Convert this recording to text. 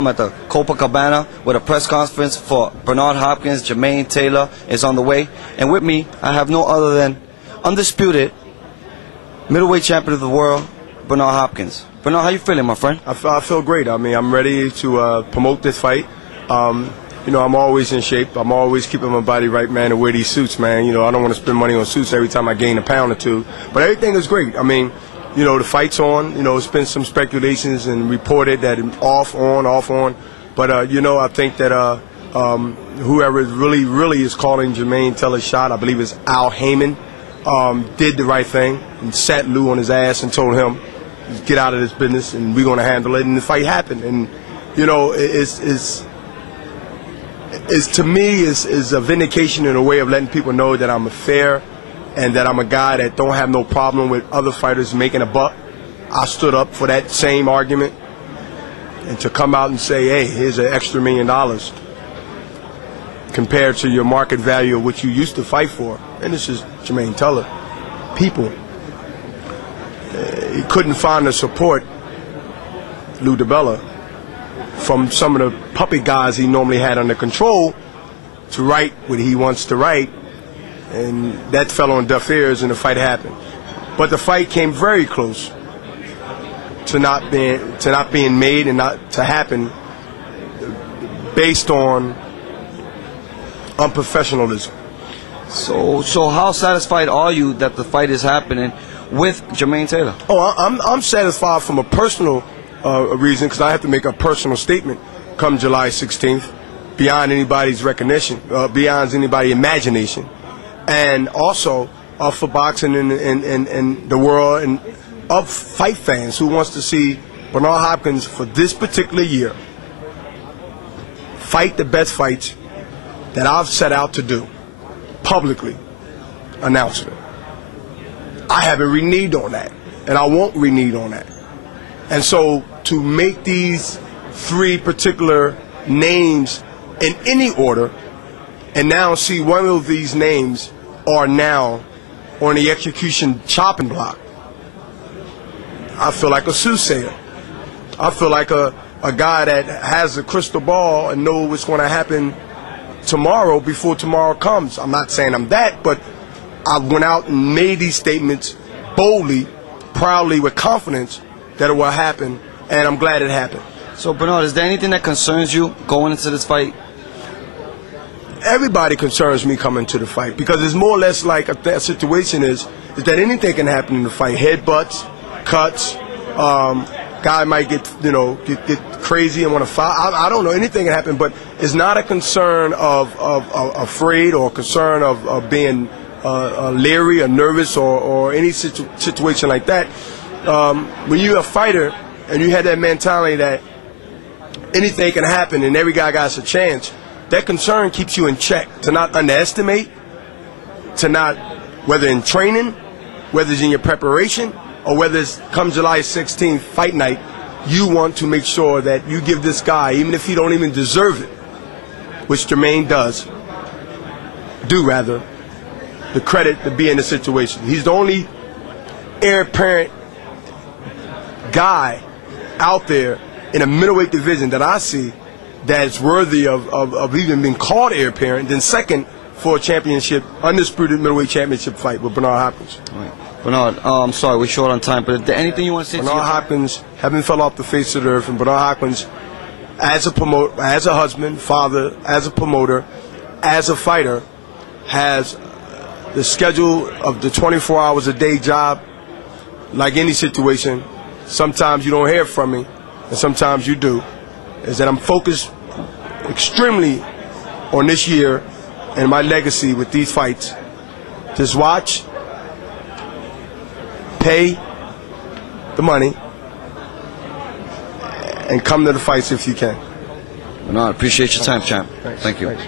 I'm at the Copacabana where the press conference for Bernard Hopkins, Jermaine Taylor is on the way. And with me, I have no other than undisputed middleweight champion of the world, Bernard Hopkins. Bernard, how you feeling, my friend? I feel great. I mean, I'm ready to promote this fight. You know, I'm always in shape. I'm always keeping my body right, man, to wear these suits, man. You know, I don't want to spend money on suits every time I gain a pound or two. But everything is great. I mean, you know, the fight's on. You know, it's been some speculations and reported that off, on. But, you know, I think that whoever really is calling Jermaine Taylor's shot, I believe it's Al Heyman, did the right thing and sat Lou on his ass and told him, get out of this business and we're going to handle it. And the fight happened. And, you know, to me is a vindication in a way of letting people know that I'm fair and that I'm a guy that don't have no problem with other fighters making a buck. I stood up for that same argument, and to come out and say, hey, here's an extra $1 million compared to your market value of what you used to fight for, and this is Jermaine Taylor. People, he couldn't find the support, Lou DiBella, from some of the puppet guys he normally had under control to write what he wants to write, and that fell on deaf ears and the fight happened. But the fight came very close to not being made and not to happen based on unprofessionalism. So how satisfied are you that the fight is happening with Jermaine Taylor? Oh, I'm satisfied from a personal reason, because I have to make a personal statement come July 16th, beyond anybody's recognition, beyond anybody's imagination, and also for boxing and the world and of fight fans who wants to see Bernard Hopkins for this particular year fight the best fights that I've set out to do, publicly announcing it. I haven't reneged on that, and I won't renege on that. And so to make these three particular names in any order, and now see one of these names are now on the execution chopping block, I feel like a soothsayer. I feel like a guy that has a crystal ball and knows what's going to happen tomorrow before tomorrow comes. I'm not saying I'm that, but I went out and made these statements boldly, proudly, with confidence that it will happen, and I'm glad it happened. So, Bernard, is there anything that concerns you going into this fight? Everybody concerns me coming to the fight, because it's more or less like a situation is that anything can happen in the fight. Headbutts, cuts, guy might get crazy and want to foul. I don't know, anything can happen, but it's not a concern of afraid or concern of being leery or nervous or any situation like that. When you're a fighter and you have that mentality that anything can happen and every guy got a chance, that concern keeps you in check, to not underestimate, to not, whether in training, whether it's in your preparation, or whether it's come July 16th fight night, you want to make sure that you give this guy, even if he don't even deserve it, which Jermaine do, the credit to be in the situation. He's the only heir apparent guy out there in a middleweight division that I see that's worthy of even being called heir apparent, then second for a championship, undisputed middleweight championship fight with Bernard Hopkins. All right. Bernard, I'm sorry, we're short on time, but is there anything you want to say Bernard Hopkins haven't fell off the face of the earth, and Bernard Hopkins, as a promoter, as a husband, father, as a promoter, as a fighter, has the schedule of the 24 hours a day job. Like any situation, sometimes you don't hear from me, and sometimes you do. Is that I'm focused extremely on this year and my legacy with these fights. Just watch, pay the money, and come to the fights if you can. Bernard, appreciate your time, champ. Thanks. Thank you. Thanks.